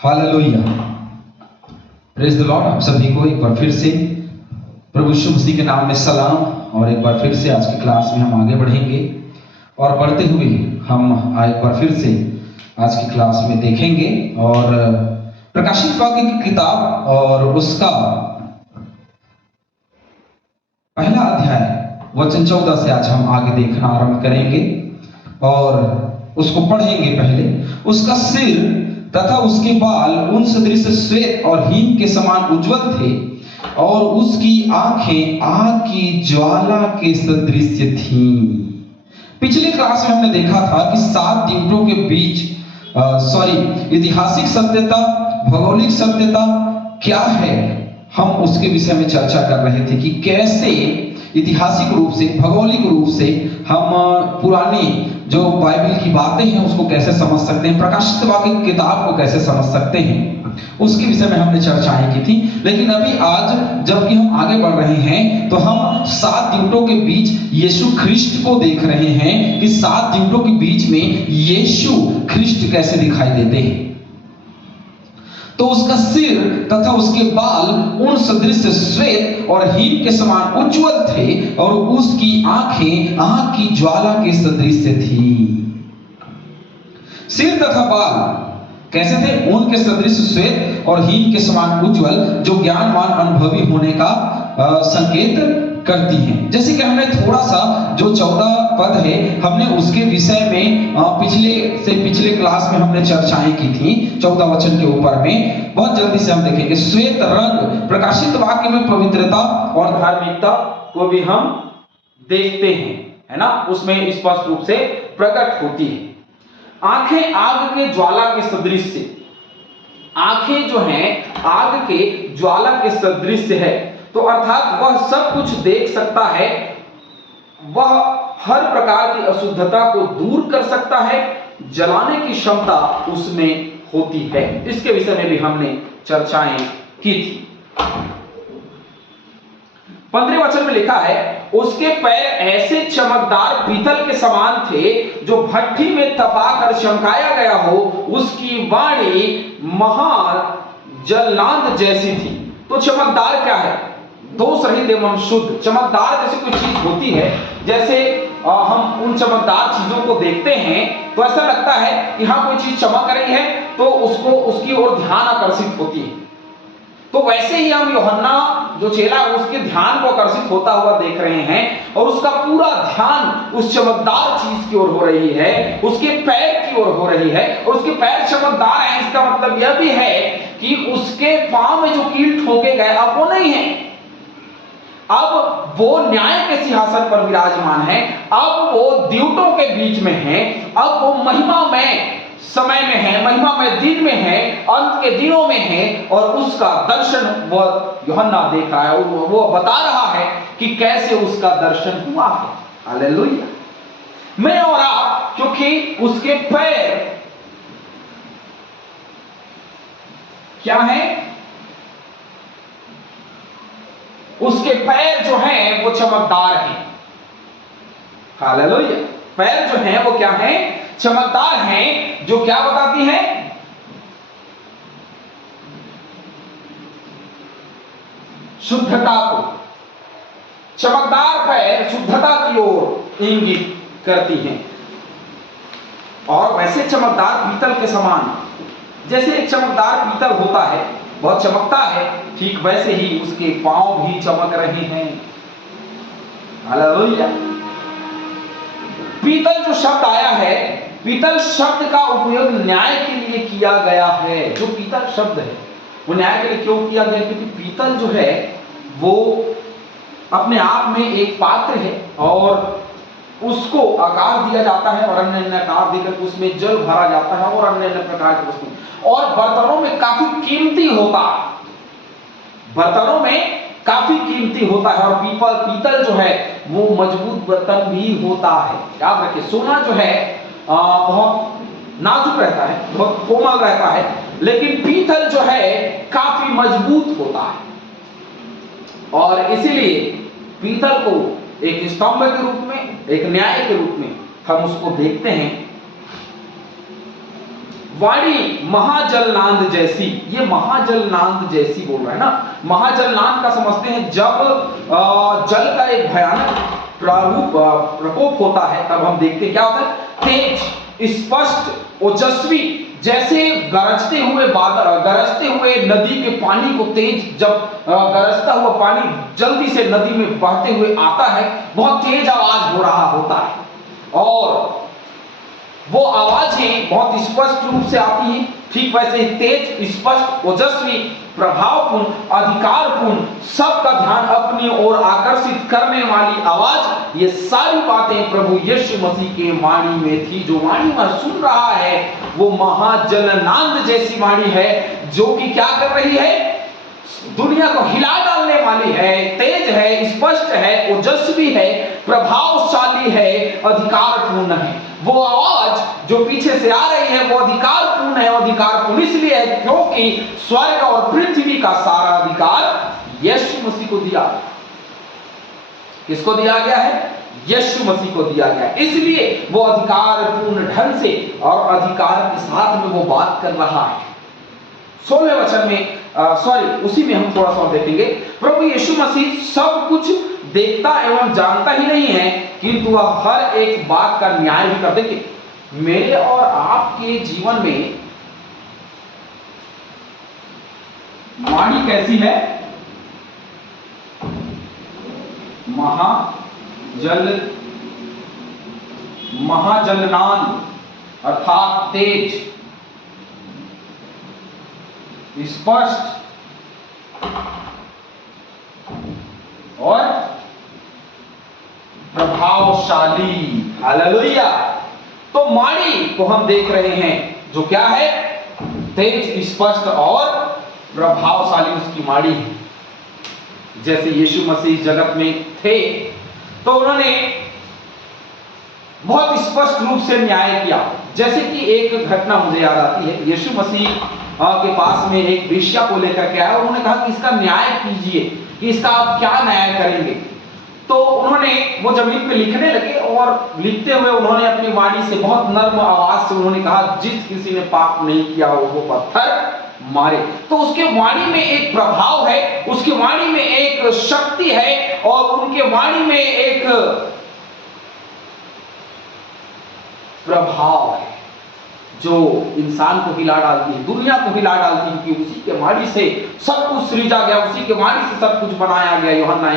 Hallelujah, praise the Lord. आप सभी को एक बार फिर से प्रभु यीशु मसीह के नाम में सलाम। और एक बार फिर से आज की क्लास में हम आगे बढ़ेंगे और बढ़ते हुए हम एक बार फिर से आज की क्लास में देखेंगे और प्रकाशित वाक्य की किताब और उसका पहला अध्याय वचन 14 से आज हम आगे देखना आरंभ करेंगे और उसको पढ़ेंगे। पहले उसका सिर तथा उसके बाल उन सदृश श्वेत और हिम के समान उज्जवल थे और उसकी आंखें आग की ज्वाला के सदृश थीं। पिछले क्लास में हमने देखा था कि 7 दिवसों के बीच ऐतिहासिक सत्यता, भौगोलिक सत्यता क्या है, हम उसके विषय में चर्चा कर रहे थे कि कैसे ऐतिहासिक रूप से, भौगोलिक रूप से हम पुरानी जो बाइबल की बातें हैं उसको कैसे समझ सकते हैं, प्रकाशित वाक्य की किताब को कैसे समझ सकते हैं, उसके विषय में हमने चर्चाएं की थी। लेकिन अभी आज जबकि हम आगे बढ़ रहे हैं तो हम 7 दिवसों के बीच यीशु ख्रिस्ट को देख रहे हैं कि 7 दिवसों के बीच में यीशु ख्रिस्ट कैसे दिखाई देते हैं। तो उसका सिर तथा उसके बाल उन सदृश श्वेत और हिम के समान उज्जवल थे और उसकी आंखें आग की ज्वाला के सदृश थी। सिर तथा बाल कैसे थे? ऊन के सदृश श्वेत और हिम के समान उज्जवल, जो ज्ञानवान अनुभवी होने का संकेत करती हैं। जैसे कि हमने थोड़ा सा जो 14 पद है हमने उसके विषय में पिछले क्लास में हमने चर्चाएं की थी 14 वचन के ऊपर में। बहुत जल्दी से हम देखेंगे। श्वेत रंग प्रकाशित वाक्य में पवित्रता और धार्मिकता को भी हम देखते हैं, है ना, उसमें स्पष्ट रूप से प्रकट होती है। आंखें आग के ज्वाला के सदृश से, आंखें जो हैं आग के ज्वाला के सदृश है, तो अर्थात वह सब कुछ देख सकता है, वह हर प्रकार की अशुद्धता को दूर कर सकता है, जलाने की क्षमता उसमें होती है। इसके विषय में भी हमने चर्चाएं की थी। 15वें वचन में लिखा है, उसके पैर ऐसे चमकदार पीतल के समान थे जो भट्ठी में तपाकर चमकाया गया हो, उसकी वाणी महान जलनाद जैसी थी। तो चमकदार क्या है? दोष रहित एवं शुद्ध। चमकदार जैसे कोई चीज होती है, जैसे हम उन चमकदार चीजों को देखते हैं तो ऐसा लगता है कि हाँ कोई चीज चमक रही है तो उसको उसकी ओर ध्यान आकर्षित होती है। तो वैसे ही हम यूहन्ना जो चेला उसके ध्यान को आकर्षित होता हुआ देख रहे हैं और उसका पूरा ध्यान उस चमकदार चीज की ओर हो रही है, उसके पैर की ओर हो रही है। और उसके पैर चमकदार हैं, इसका मतलब यह भी है कि उसके पांव में जो कील ठोके गए अब वो नहीं है, अब वो न्याय के सिंहासन पर विराजमान है, अब वो द्यूतों के बीच में है, अब वो महिमा में समय में है, महिमा में दिन में है, अंत के दिनों में है। और उसका दर्शन वो यूहन्ना देख रहा है, वो बता रहा है कि कैसे उसका दर्शन हुआ है। हालेलुया। मैं और आप, क्योंकि उसके पैर क्या है? उसके पैर जो हैं वो चमकदार हैं। हालेलुया। पैर जो हैं वो क्या हैं? चमकदार हैं, जो क्या बताती हैं? शुद्धता को। चमकदार पैर शुद्धता की ओर इंगित करती हैं। और वैसे चमकदार पीतल के समान, जैसे एक चमकदार पीतल होता है, बहुत चमकता है, ठीक वैसे ही उसके पांव भी चमक रहे हैं। हालेलुया। पीतल जो शब्द आया है, पीतल शब्द का उपयोग न्याय के लिए किया गया है। जो पीतल शब्द है वो न्याय के लिए क्यों किया गया? क्योंकि पीतल जो है वो अपने आप में एक पात्र है और उसको आकार दिया जाता है और अन्य अन्य आकार देकर उसमें जल भरा जाता है और अन्य अन्य प्रकार की वस्तु, और बर्तनों में काफी कीमती होता है, बर्तनों में काफी कीमती होता है। और पीतल जो है वो मजबूत बर्तन भी होता है। याद रखिए, सोना जो है बहुत नाजुक रहता है, बहुत कोमल रहता है, लेकिन पीतल जो है काफी मजबूत होता है। और इसीलिए पीतल को एक स्तंभ के रूप में, एक न्याय के रूप में हम उसको देखते हैं। वाणी महाजलनांद जैसी, ये महाजलनांद जैसी बोल रहा है ना। महाजलनांद का समझते हैं जब जल का एक भयानक प्रकोप होता है, तब हम देखते हैं क्या होता है, तेज, स्पष्ट, ओजस्वी, जैसे गरजते हुए नदी के पानी को तेज, जब गरजता हुआ पानी जल्दी से नदी में बहते हुए आता है, बहुत तेज आवाज हो रहा होता है, और वो आवाजें बहुत स्पष्ट रूप से आती हैं। ठीक वैसे ही तेज, स्पष्ट, ओजस्वी, प्रभावपूर्ण, अधिकारपूर्ण, सबका ध्यान अपनी ओर आकर्षित करने वाली आवाज, ये सारी बातें प्रभु यीशु मसीह के वाणी में थी। जो वाणी वह सुन रहा है वो महाजलनांद जैसी वाणी है, जो कि क्या कर रही है, दुनिया को हिला डालने वाली है, तेज है, स्पष्ट है, ओजस्वी है, प्रभावशाली है, अधिकारपूर्ण है। वो आवाज जो पीछे से आ रही है वो अधिकारपूर्ण है। अधिकारपूर्ण इसलिए है क्योंकि स्वर्ग और पृथ्वी का सारा अधिकार यीशु मसीह को दिया। किसको दिया गया है? यीशु मसीह को दिया गया। इसलिए वो अधिकारपूर्ण ढंग से और अधिकार के साथ में वो बात कर रहा है। 16वें वचन में उसी में हम थोड़ा सा और देखेंगे। प्रभु यीशु मसीह सब कुछ देखता एवं जानता ही नहीं है, किंतु वह हर एक बात का न्याय भी कर देंगे। मेरे और आपके जीवन में वाणी कैसी है? महाजलनांद अर्थात तेज, स्पष्ट और प्रभावशाली। हालेलुया। तो वाणी को हम देख रहे हैं जो क्या है, तेज, स्पष्ट और प्रभावशाली उसकी वाणी है। जैसे यीशु मसीह जगत में थे तो उन्होंने बहुत स्पष्ट रूप से न्याय किया। जैसे कि एक घटना मुझे याद आती है, यीशु मसीह के पास में एक वेश्या को लेकर के आया, उन्होंने कहा कि इसका न्याय कीजिए, कि इसका आप क्या न्याय करेंगे। तो उन्होंने वो जमीन पे लिखने लगे और लिखते हुए उन्होंने अपनी वाणी से बहुत नर्म आवाज से उन्होंने कहा, जिस किसी ने पाप नहीं किया हो वो पत्थर मारे। तो उसके वाणी में एक प्रभाव है, उसकी वाणी में एक शक्ति है, और उनके वाणी में एक प्रभाव है जो इंसान को हिला डालती है, दुनिया को हिला डालती है, क्योंकि उसी के वाणी से सब कुछ सृजा गया, उसी के वाणी से सब कुछ बनाया गया। यूहन्ना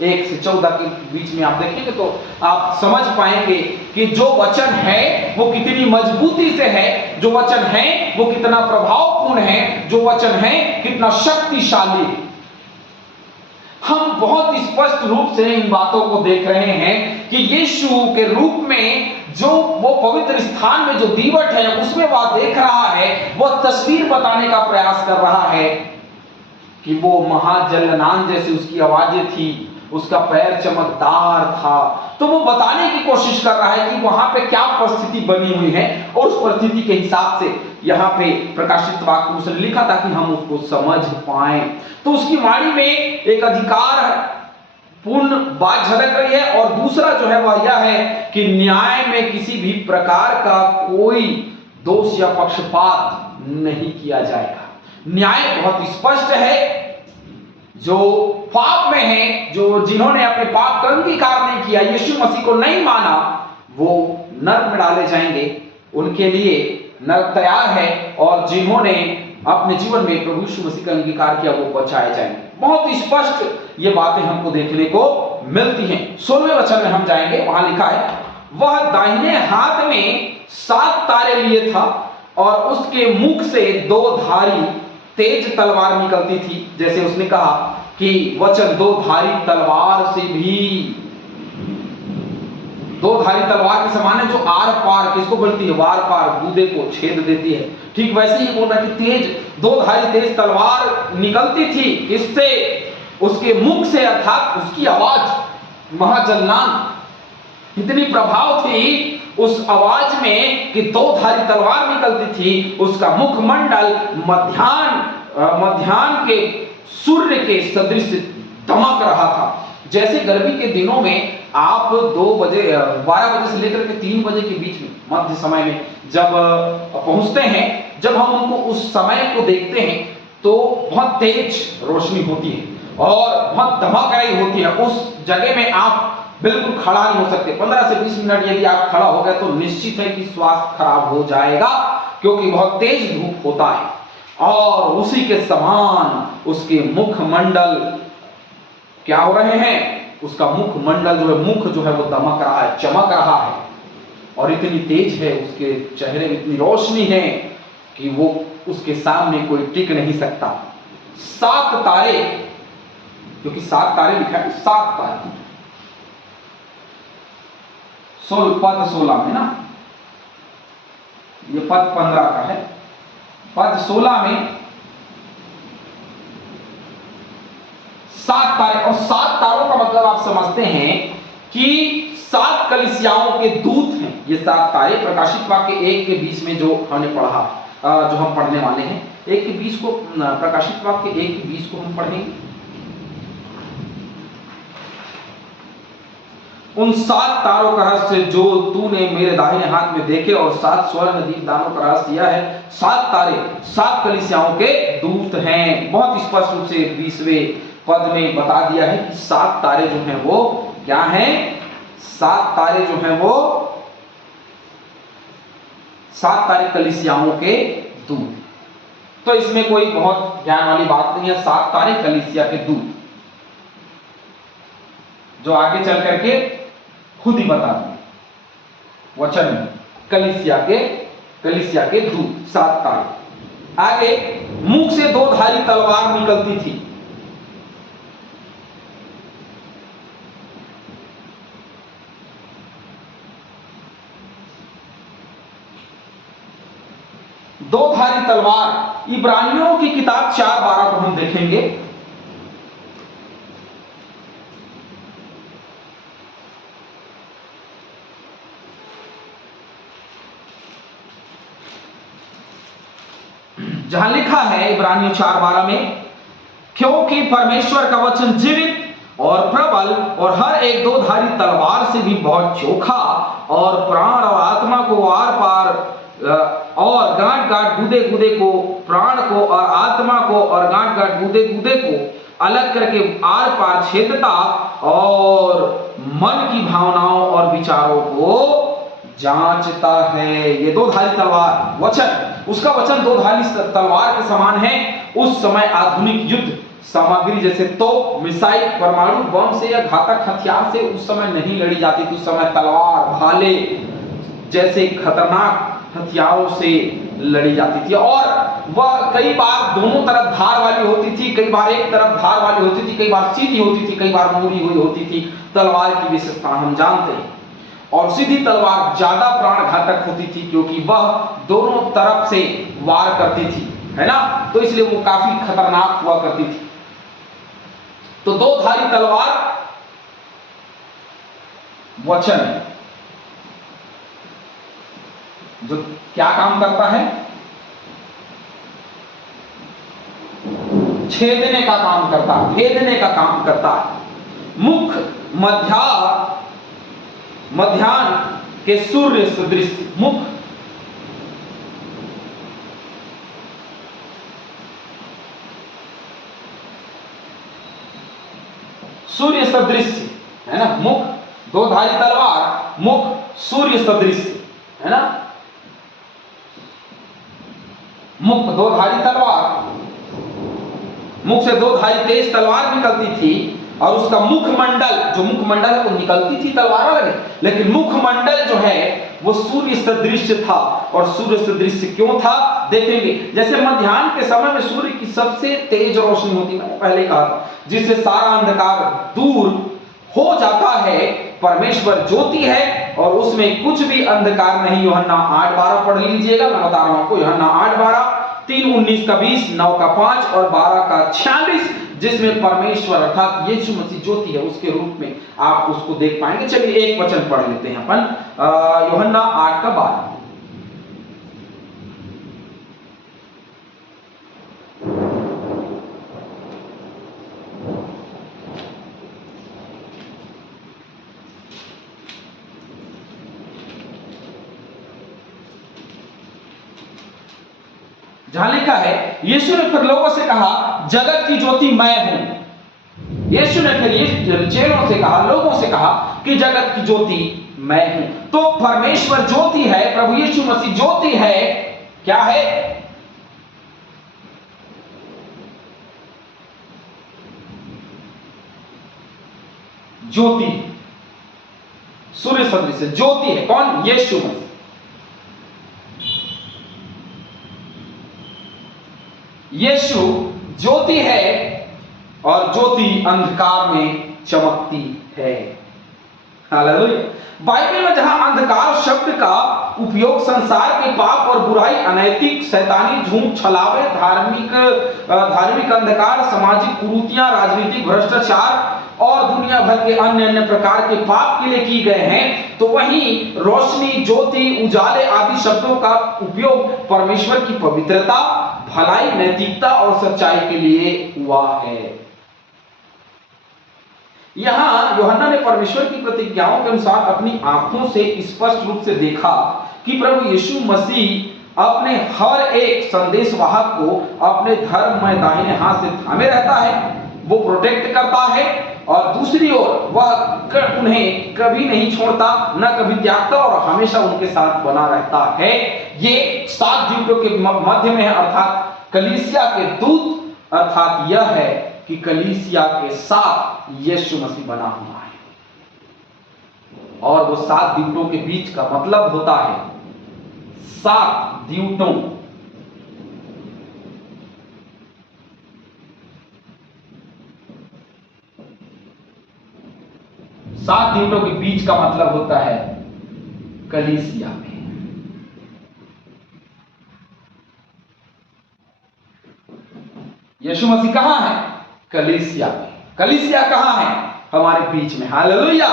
1 से 14 के बीच में आप देखेंगे तो आप समझ पाएंगे कि जो वचन है वो कितनी मजबूती से है, जो वचन है वो कितना प्रभावपूर्ण है, जो वचन है कितना शक्तिशाली है। हम बहुत स्पष्ट रूप से इन बातों को देख रहे हैं कि यीशु के रूप में जो वो पवित्र स्थान में जो दीवट है उसमें वह देख रहा है, वह तस्वीर बताने का प्रयास कर रहा है कि वो महाजलनांद जैसी उसकी आवाजें थी, उसका पैर चमकदार था। तो वो बताने की कोशिश कर रहा है कि वहां पे क्या परिस्थिति बनी हुई है, और उस परिस्थिति के हिसाब से यहाँ पे प्रकाशित वाक्य उसने लिखा ताकि हम उसको समझ पाएं। तो उसकी वाणी में एक अधिकार पूर्ण बात झलक रही है, और दूसरा जो है वह यह है कि न्याय में किसी भी प्रकार का कोई दोष या पक्षपात नहीं किया जाएगा। न्याय बहुत स्पष्ट है। जो पाप में है, जो जिन्होंने अपने पाप का अंगीकार नहीं किया, यीशु मसीह को नहीं माना, वो नरक में डाले जाएंगे। उनके लिए नरक तैयार है, और जिन्होंने अपने जीवन में प्रभु यीशु मसीह का अंगीकार किया वो बचाए जाएंगे। बहुत स्पष्ट ये बातें हमको देखने को मिलती हैं। 16वें वचन में हम जाएंगे, वहां लिखा है, वह दाहिने हाथ में 7 तारे लिए था, और उसके मुख से 2 धारी तेज तलवार निकलती थी। जैसे उसने कहा कि वचन 2 धारी तलवार से भी, 2 धारी तलवार के समान है, जो आर पार किसको बोलती है, वार पार गूदे को छेद देती है। ठीक वैसे ही बोल रहा है कि तेज 2 धारी तेज तलवार निकलती थी। इससे उसके मुख से, अर्थात उसकी आवाज महाजलनांद, इतनी प्रभाव थी उस आवाज में कि 2 धारी तलवार निकलती थी। उसका मुखमंडल मध्याह्न के सूर्य के सदृश दमक रहा था। जैसे गर्मी के दिनों में आप 12 बजे से लेकर के 3 बजे के बीच में, मध्य समय में जब पहुंचते हैं जब हम उनको उस समय को देखते हैं तो बहुत तेज रोशनी होती है और बहुत दमक रही होती है। उस जगह में आप बिल्कुल खड़ा नहीं हो सकते। 15 से 20 मिनट यदि आप खड़ा हो गए तो निश्चित है कि स्वास्थ्य खराब हो जाएगा, क्योंकि बहुत तेज धूप होता है। और उसी के समान उसके मुखमंडल क्या हो रहे हैं, उसका मुखमंडल जो है, मुख जो है वो दमक रहा है, चमक रहा है, और इतनी तेज है उसके चेहरे में, इतनी रोशनी है कि वो उसके सामने कोई टिक नहीं सकता। 7 तारे, क्योंकि 7 तारे लिखा है, 7 तारे, पद 16 में ना, ये पद 15 का है, पद 16 में 7 तारे। और 7 तारों का मतलब आप समझते हैं कि 7 कलीसियाओं के दूत हैं ये 7 तारे। प्रकाशित वाक्य 1 के 20 में जो हमने पढ़ा, जो हम पढ़ने वाले हैं, 1 के 20 को, प्रकाशित वाक्य 1 के 20 को हम पढ़ेंगे। उन 7 तारों का रहस्य जो तूने मेरे दाहिने हाथ में देखे, और 7 स्वर्ण दीपदानों का रहस्य यह है, 7 तारे 7 कलीसियाओं के दूत हैं। बहुत स्पष्ट रूप से 20वें पद में बता दिया है कि 7 तारे जो हैं वो क्या हैं, 7 तारे जो हैं वो 7 तारे कलीसियाओं के दूत। तो इसमें कोई बहुत ज्ञान वाली बात नहीं है, 7 तारे कलीसिया के दूत, जो आगे चल करके खुद ही बता दिए वचन में, कलीसिया के दूत 7 तारे। आगे मुख से 2 धारी तलवार निकलती थी। दो धारी तलवार, इब्रानियों की किताब 4:12 को हम देखेंगे। जहां लिखा है इब्रानियों 4:12 में, क्योंकि परमेश्वर का वचन जीवित और प्रबल और हर एक 2 धारी तलवार से भी बहुत चोखा, और प्राण और आत्मा को आर पार और गांठ गांठ गूदे गूदे को, प्राण को और आत्मा को और गांठ गांठ गूदे गूदे को अलग करके आर पार छेदता, और मन की भावनाओं और विचारों को जांचता है। ये 2 धारी तलवार वचन, उसका वचन 2 धारी तलवार के समान है। उस समय आधुनिक युद्ध सामग्री जैसे तोप, मिसाइल, परमाणु बम से या घातक हथियार से उस समय नहीं लड़ी जाती थी। उस समय तलवार, भाले जैसे खतरनाक हथियारों से लड़ी जाती थी, और वह कई बार दोनों तरफ धार वाली होती थी, कई बार एक तरफ धार वाली होती थी, कई बार सीधी होती थी, कई बार मुड़ी हुई होती थी। तलवार की विशेषता हम जानते हैं। और सीधी तलवार ज्यादा प्राण घातक होती थी, क्योंकि वह दोनों तरफ से वार करती थी, है ना, तो इसलिए वो काफी खतरनाक हुआ करती थी। तो 2 धारी तलवार वचन है, जो क्या काम करता है, छेदने का काम करता है, भेदने का काम करता है। मुख मध्याह्न के सूर्य सदृश, मुख सूर्य सदृश है ना, मुख 2 धारी तलवार, मुख सूर्य सदृश है ना, मुख 2 धारी तलवार, मुख से 2 धारी तेज तलवार निकलती थी, और उसका मुखमंडल, जो मुखमंडल है वो निकलती थी तलवार लगे, लेकिन मुखमंडल जो है वो सूर्य सदृश था। और सूर्य सदृश क्यों था देखेंगे। जैसे मध्याह्न के समय में सूर्य की सबसे तेज रोशनी होती, मैंने पहले कहा, जिससे सारा अंधकार दूर हो जाता है। परमेश्वर ज्योति है और उसमें कुछ भी अंधकार नहीं। यूहन्ना 8:12 पढ़ लीजिएगा, मैं बता रहा हूं आपको, यूहन्ना 8:12, 3:19 का 20, 9 का 5 और 12 का 46, जिसमें परमेश्वर अर्थात यीशु मसीह ज्योति है, उसके रूप में आप उसको देख पाएंगे। चलिए एक वचन पढ़ लेते हैं अपन, यूहन्ना 8 का 12। जहां लिखा है, यीशु ने फिर लोगों से कहा, जगत की ज्योति मैं हूं। यीशु ने फिर चेलों से कहा, लोगों से कहा कि जगत की ज्योति मैं हूं। तो परमेश्वर ज्योति है, प्रभु यीशु मसीह ज्योति है। क्या है? ज्योति, सूर्य सदृश ज्योति है। कौन? यीशु मसीह। यीशु ज्योति है और ज्योति अंधकार में चमकती है। हालेलुया। बाइबल में जहां अंधकार शब्द का उपयोग संसार के पाप और बुराई, अनैतिक, शैतानी, झूठ, छलावे, धार्मिक अंधकार, सामाजिक कुरीतियां, राजनीतिक भ्रष्टाचार और दुनिया भर के अन्य अन्य प्रकार के पाप के लिए की गए हैं, तो वहीं रोशनी, ज्योति, उजाले आदि शब्दों का उपयोग परमेश्वर की पवित्रता, भलाई, नैतिकता और सच्चाई के लिए हुआ है। यहां यूहन्ना ने परमेश्वर की प्रतिज्ञाओं के अनुसार अपनी आंखों से स्पष्ट रूप से देखा कि प्रभु यीशु मसीह अपने हर एक संदेशवाहक को अपने धर्म में दाहिने हाथ से थामे रहता है, वो प्रोटेक्ट करता है, और दूसरी ओर वह उन्हें कभी नहीं छोड़ता, न कभी त्यागता और हमेशा उनके साथ बना रहता है। ये 7 द्वीपों के मध्य में है, अर्थात कलीसिया के दूत, अर्थात यह है कि कलीसिया के साथ यीशु मसीह बना हुआ है। और वो 7 द्वीपों के बीच का मतलब होता है 7 द्वीपों, सात द्वीपों के बीच का मतलब होता है कलीसिया में। यीशु मसीह कहां है? कलीसिया में। कलीसिया कहां है? हमारे बीच में। हालेलुया।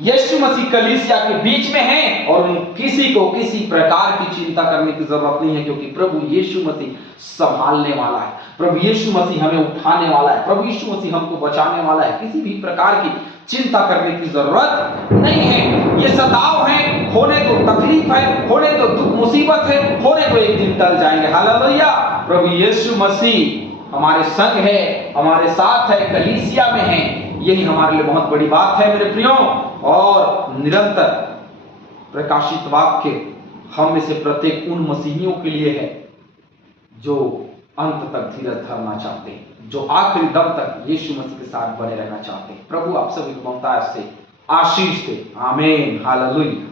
यीशु मसीह कलीसिया के बीच में है और किसी को किसी प्रकार की चिंता करने की जरूरत नहीं है, क्योंकि प्रभु यीशु मसीह संभालने वाला है, प्रभु यीशु मसीह हमें उठाने वाला है, प्रभु यीशु मसीह हमको बचाने वाला है। किसी भी प्रकार की चिंता करने की जरूरत नहीं है। ये सताव है, होने तो तकलीफ है, होने तो दुख मुसीबत है, होने तो एक दिन टल जाएंगे। हालेलुया। प्रभु यीशु मसीह हमारे संग है, हमारे साथ है, कलीसिया में है। यही हमारे लिए बहुत बड़ी बात है मेरे प्रियो। और निरंतर प्रकाशित वाक्य हम में से प्रत्येक उन मसीहियों के लिए है जो अंत तक धीरज धरना चाहते हैं, जो आखिरी दम तक यीशु मसीह के साथ बने रहना चाहते हैं। प्रभु आप सभी को ममता से आशीष दे। आमीन। हालेलुया।